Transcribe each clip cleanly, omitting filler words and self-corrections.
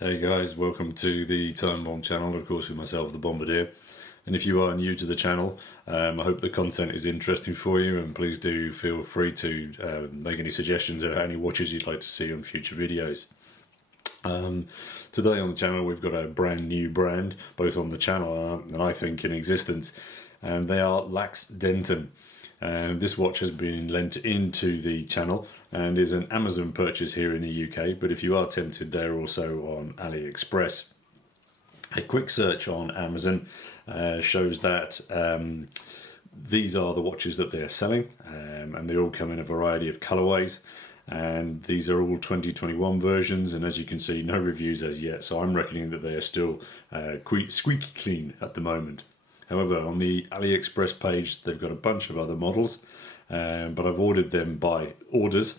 Hey guys, welcome to the Time Bomb channel, of course with myself, the Bombardier. And if you are new to the channel, I hope the content is interesting for you, and please do feel free to make any suggestions or any watches you'd like to see on future videos. Today on the channel we've got a brand new brand, both on the channel and I think in existence, and they are LACZ Denton. This watch has been lent into the channel and is an Amazon purchase here in the UK, but if you are tempted, they're also on AliExpress. A quick search on Amazon shows that these are the watches that they're selling, and they all come in a variety of colorways, and these are all 2021 versions, and as you can see, no reviews as yet, so I'm reckoning that they are still squeaky clean at the moment. However, on the AliExpress page, they've got a bunch of other models, but I've ordered them by orders,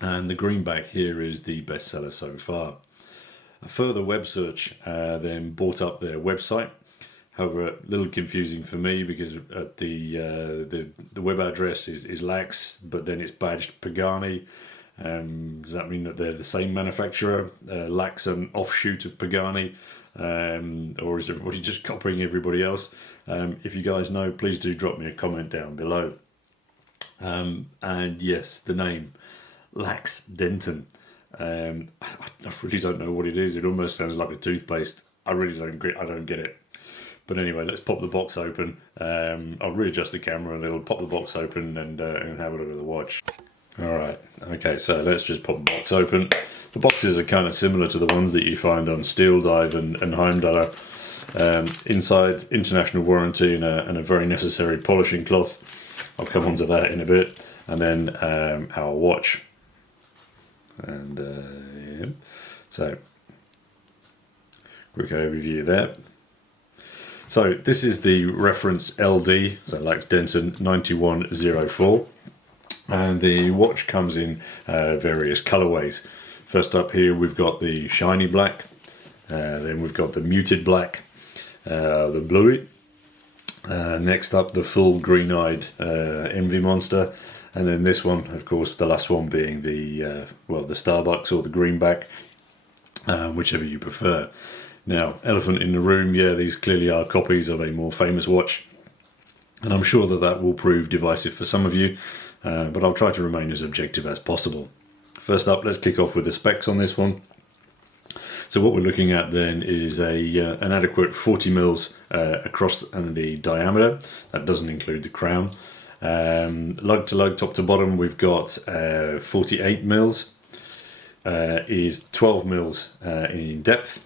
and the greenback here is the bestseller so far. A further web search then brought up their website. However, a little confusing for me because at the web address is LACZ, but then it's badged Pagani. Does that mean that they're the same manufacturer? LACZ an offshoot of Pagani? Or is everybody just copying everybody else? If you guys know, please do drop me a comment down below. And yes, the name LACZ Denton. I really don't know what it is. It almost sounds like a toothpaste. I don't get it. But anyway, let's pop the box open. I'll readjust the camera a little, pop the box open, and have a look at the watch. Alright, okay, so let's just pop the box open. The boxes are kind of similar to the ones that you find on Steel Dive and Heimdallr. Inside, international warranty and a very necessary polishing cloth. I'll come on to that in a bit. And then our watch. And yeah. So, quick overview there. So this is the reference LD, so LACZ Denton 9104. And the watch comes in various colorways. First up here we've got the shiny black, then we've got the muted black, the bluey, next up the full green-eyed Envy Monster, and then this one, of course, the last one being the the Starbucks or the greenback, whichever you prefer. Now, elephant in the room, yeah, these clearly are copies of a more famous watch, and I'm sure that will prove divisive for some of you. But I'll try to remain as objective as possible. First up, let's kick off with the specs on this one. So what we're looking at then is an adequate 40 mils across the diameter. That doesn't include the crown. Lug to lug, top to bottom, we've got 48 mils. Is 12 mils in depth.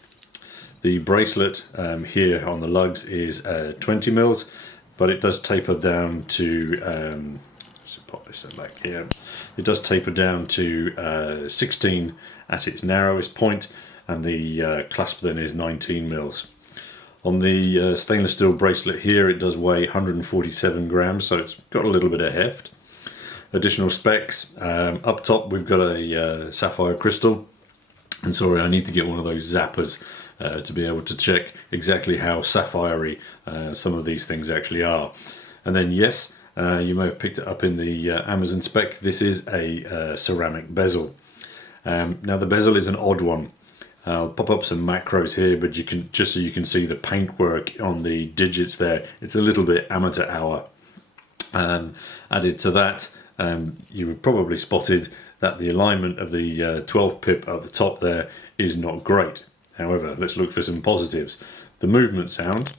The bracelet here on the lugs is 20 mils, but it does taper down to pop this back here. It does taper down to 16 at its narrowest point, and the clasp then is 19 mils. On the stainless steel bracelet here, it does weigh 147 grams, so it's got a little bit of heft. Additional specs, up top we've got a sapphire crystal, and sorry, I need to get one of those zappers to be able to check exactly how sapphire-y some of these things actually are. And then yes, you may have picked it up in the Amazon spec, this is a ceramic bezel. Now the bezel is an odd one. I'll pop up some macros here, but you can just so you can see the paintwork on the digits there. It's a little bit amateur hour. Added to that, you have probably spotted that the alignment of the 12 pip at the top there is not great. However, let's look for some positives. The movement sound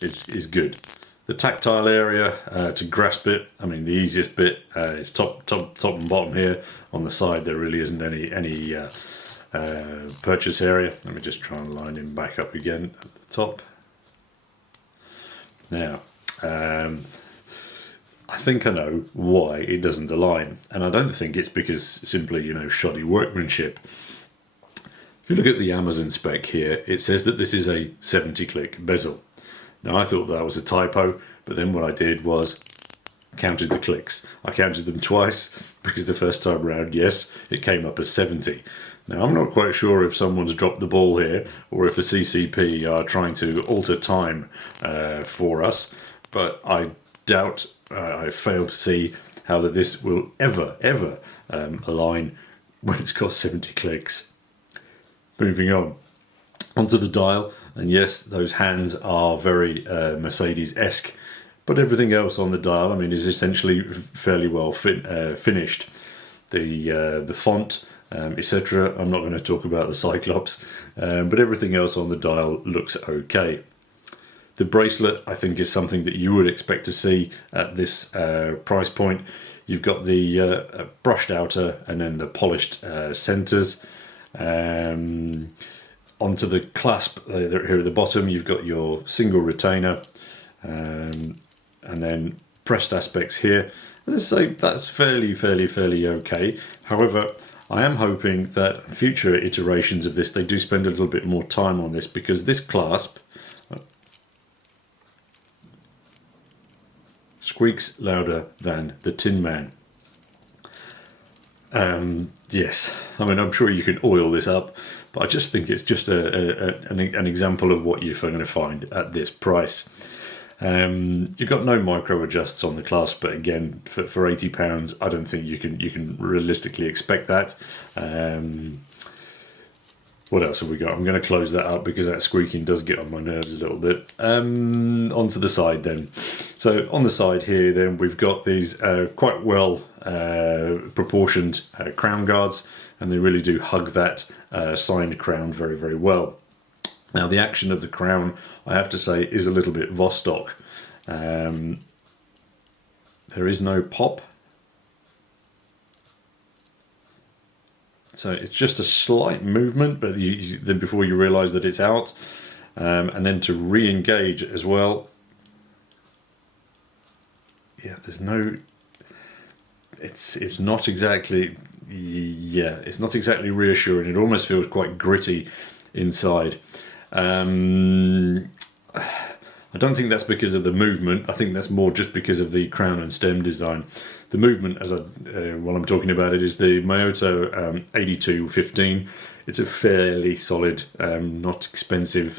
is good. The tactile area to grasp it, I mean the easiest bit is top and bottom here. On the side there really isn't any purchase area. Let me just try and line him back up again at the top. Now, I think I know why it doesn't align, and I don't think it's because simply, shoddy workmanship. If you look at the Amazon spec here, it says that this is a 70-click bezel. Now I thought that was a typo, but then what I did was counted the clicks. I counted them twice because the first time round, yes, it came up as 70. Now I'm not quite sure if someone's dropped the ball here or if the CCP are trying to alter time for us, but I doubt, I fail to see how that this will ever align when it's got 70 clicks. moving on. Onto the dial, and yes, those hands are very Mercedes-esque, but everything else on the dial, I mean, is essentially fairly well finished. The font, etc. I'm not going to talk about the Cyclops, but everything else on the dial looks okay. The bracelet, I think, is something that you would expect to see at this price point. You've got the brushed outer and then the polished centres. Onto the clasp here at the bottom, you've got your single retainer, and then pressed aspects here. Let's say that's fairly okay. However, I am hoping that future iterations of this, they do spend a little bit more time on this, because this clasp squeaks louder than the Tin Man. Yes, I mean, I'm sure you can oil this up, but I just think it's just an example of what you're going to find at this price. You've got no micro adjusts on the clasp, but again, for £80, I don't think you can realistically expect that. What else have we got? I'm going to close that up because that squeaking does get on my nerves a little bit. Onto the side then. So on the side here, then we've got these quite well proportioned crown guards, and they really do hug that signed crown very well. Now the action of the crown, I have to say, is a little bit Vostok. There is no pop. So it's just a slight movement, but then before you realise that it's out, and then to re-engage as well. Yeah, there's no. It's not exactly. Yeah, it's not exactly reassuring. It almost feels quite gritty inside. I don't think that's because of the movement. I think that's more just because of the crown and stem design. The movement, while I'm talking about it, is the Myoto 8215. It's a fairly solid, not expensive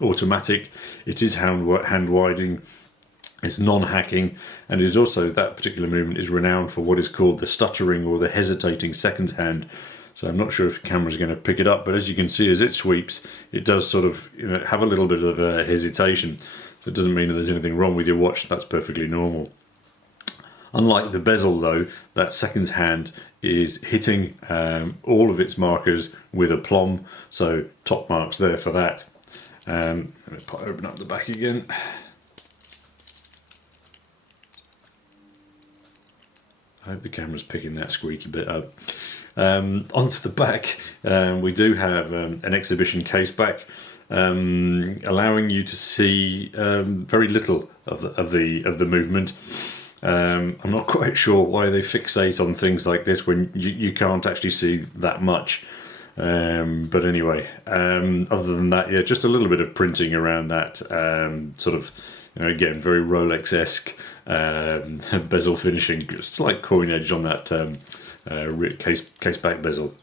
automatic. It is hand winding. It's non-hacking, and it is also, that particular movement is renowned for what is called the stuttering or the hesitating second hand. So I'm not sure if the camera's going to pick it up, but as you can see, as it sweeps, it does sort of have a little bit of hesitation. So it doesn't mean that there's anything wrong with your watch. That's perfectly normal. Unlike the bezel, though, that second hand is hitting all of its markers with aplomb. So top marks there for that. Let me open up the back again. I hope the camera's picking that squeaky bit up. Onto the back, we do have an exhibition case back, allowing you to see very little of the movement. I'm not quite sure why they fixate on things like this when you can't actually see that much. But anyway, other than that, yeah, just a little bit of printing around that sort of, again, very Rolex-esque bezel finishing, slight coin edge on that case back bezel.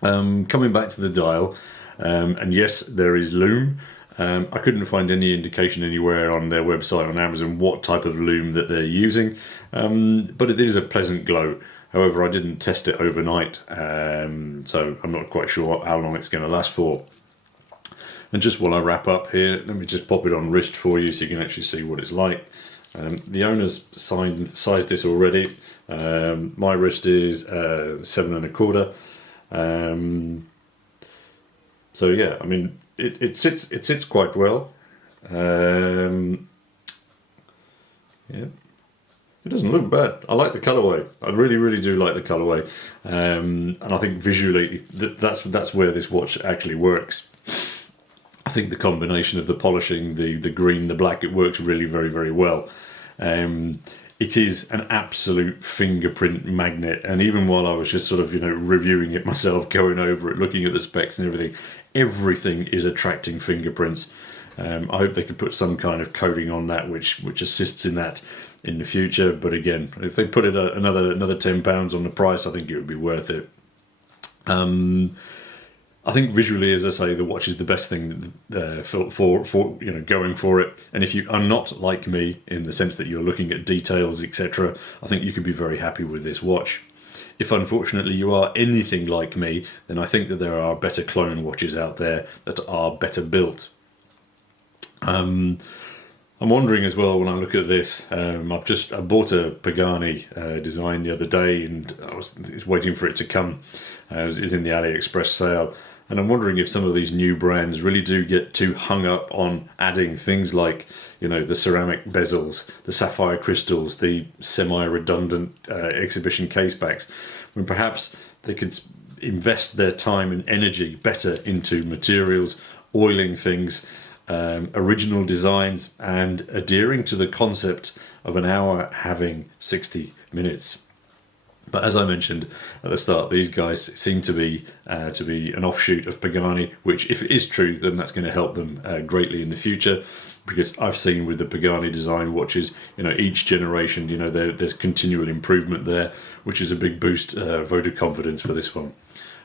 Coming back to the dial, and yes, there is lume. I couldn't find any indication anywhere on their website on Amazon what type of lume that they're using, but it is a pleasant glow. However, I didn't test it overnight, so I'm not quite sure how long it's going to last for. And just while I wrap up here, let me just pop it on wrist for you so you can actually see what it's like. The owner's sized this already. My wrist is 7 1/4. So yeah, I mean, it sits quite well. Yeah, it doesn't look bad. I like the colourway. I really do like the colourway, and I think visually that's where this watch actually works. I think the combination of the polishing, the green, the black, it works really very well. It is an absolute fingerprint magnet, and even while I was just sort of reviewing it myself, going over it, looking at the specs and everything is attracting fingerprints. I hope they could put some kind of coating on that which assists in that in the future, but again, if they put it another £10 on the price, I think it would be worth it. I think visually, as I say, the watch is the best thing for going for it. And if you are not like me in the sense that you're looking at details, etc., I think you could be very happy with this watch. if unfortunately you are anything like me, then I think that there are better clone watches out there that are better built. I'm wondering as well, when I look at this, I bought a Pagani Design the other day, and I was waiting for it to come. It was in the AliExpress sale, and I'm wondering if some of these new brands really do get too hung up on adding things like, you know, the ceramic bezels, the sapphire crystals, the semi-redundant exhibition casebacks, when perhaps they could invest their time and energy better into materials, oiling things, original designs, and adhering to the concept of an hour having 60 minutes. But as I mentioned at the start, these guys seem to be an offshoot of Pagani, which, if it is true, then that's going to help them greatly in the future. Because I've seen with the Pagani Design watches, you know, each generation, you know, there's continual improvement there, which is a big boost, vote of confidence for this one.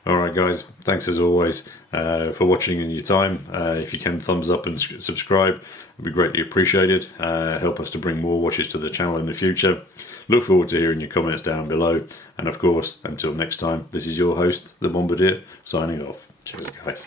All right, guys, thanks as always for watching in your time. If you can, thumbs up and subscribe. It would be greatly appreciated. Help us to bring more watches to the channel in the future. Look forward to hearing your comments down below. And of course, until next time, this is your host, the Bombardier, signing off. Cheers, guys.